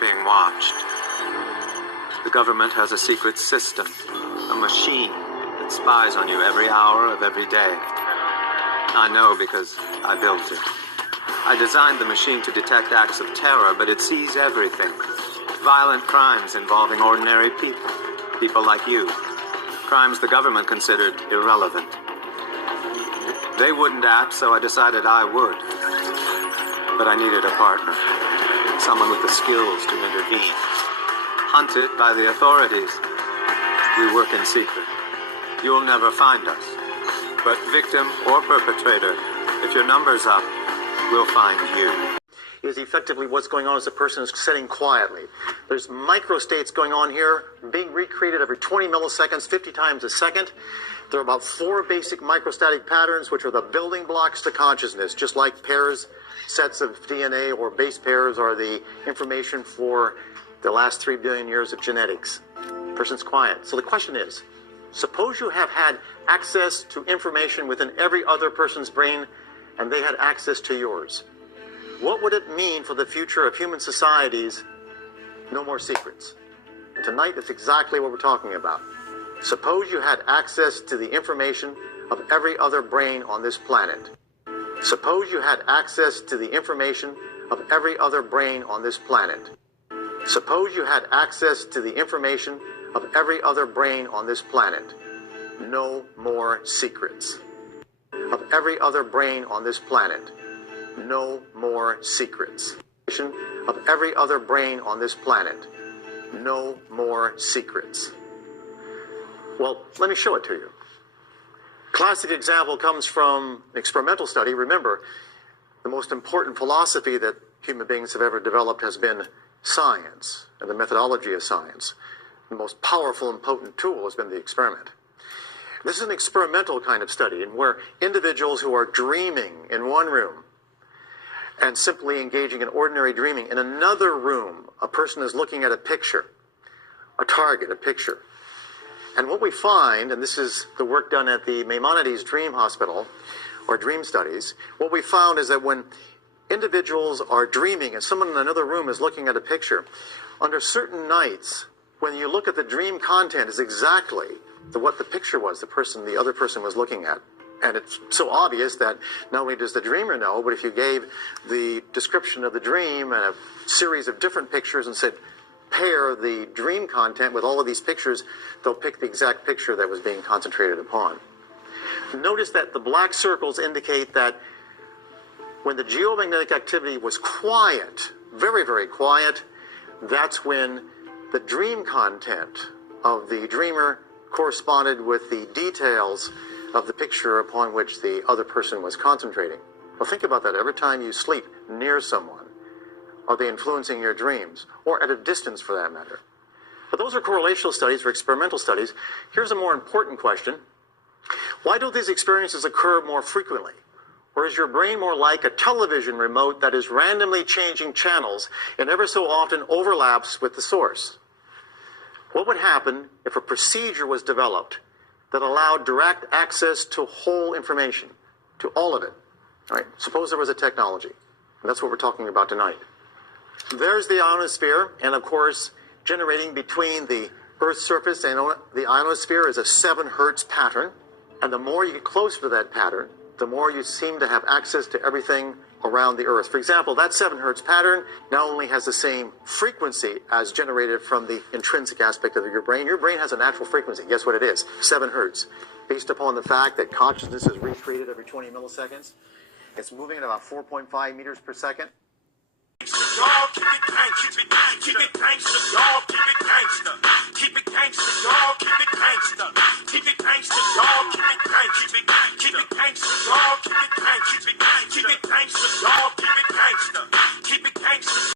being watched. The government has a secret system, a machine that spies on you every hour of every day. I know because I built it. I designed the machine to detect acts of terror, but it sees everything. Violent crimes involving ordinary people, people like you. Crimes the government considered irrelevant. They wouldn't act, so I decided I would. But I needed a partner, someone with the skills to intervene. Hunted by the authorities, we work in secret. You'll never find us. But victim or perpetrator, if your number's up, we'll find you. Is effectively what's going on as a person is sitting quietly. There's microstates going on here, being recreated every 20 milliseconds, 50 times a second. There are about 4 basic microstatic patterns, which are the building blocks to consciousness, just like pairs, sets of DNA, or base pairs are the information for the last 3 billion years of genetics. Person's quiet. So the question is, suppose you have had access to information within every other person's brain, and they had access to yours. What would it mean for the future of human societies? No more secrets. And tonight, that's exactly what we're talking about. Suppose you had access to the information of every other brain on this planet. Suppose you had access to the information of every other brain on this planet. Suppose you had access to the information of every other brain on this planet. No more secrets. Of every other brain on this planet. No more secrets. Of every other brain on this planet. No more secrets. Well, let me show it to you. Classic example comes from an experimental study. Remember, the most important philosophy that human beings have ever developed has been science and the methodology of science. The most powerful and potent tool has been the experiment. This is an experimental kind of study in where individuals who are dreaming in one room and simply engaging in ordinary dreaming. In another room, a person is looking at a picture, a target, a picture. And what we find, and this is the work done at the Maimonides Dream Hospital, or Dream Studies, what we found is that when individuals are dreaming and someone in another room is looking at a picture, under certain nights, when you look at the dream content is exactly what the picture was, the other person was looking at. And it's so obvious that not only does the dreamer know, but if you gave the description of the dream and a series of different pictures and said, pair the dream content with all of these pictures, they'll pick the exact picture that was being concentrated upon. Notice that the black circles indicate that when the geomagnetic activity was quiet, very, very quiet, that's when the dream content of the dreamer corresponded with the details of the picture upon which the other person was concentrating. Well, think about that. Every time you sleep near someone, are they influencing your dreams? Or at a distance, for that matter. But those are correlational studies or experimental studies. Here's a more important question. Why do these experiences occur more frequently? Or is your brain more like a television remote that is randomly changing channels and ever so often overlaps with the source? What would happen if a procedure was developed that allowed direct access to whole information, to all of it? All right? Suppose there was a technology, and that's what we're talking about tonight. There's the ionosphere, and of course, generating between the Earth's surface and the ionosphere is a 7 hertz pattern, and the more you get closer to that pattern, the more you seem to have access to everything around the Earth. For example, that 7 hertz pattern not only has the same frequency as generated from the intrinsic aspect of your brain has a natural frequency. Guess what it is? 7 hertz. Based upon the fact that consciousness is recreated every 20 milliseconds, it's moving at about 4.5 meters per second.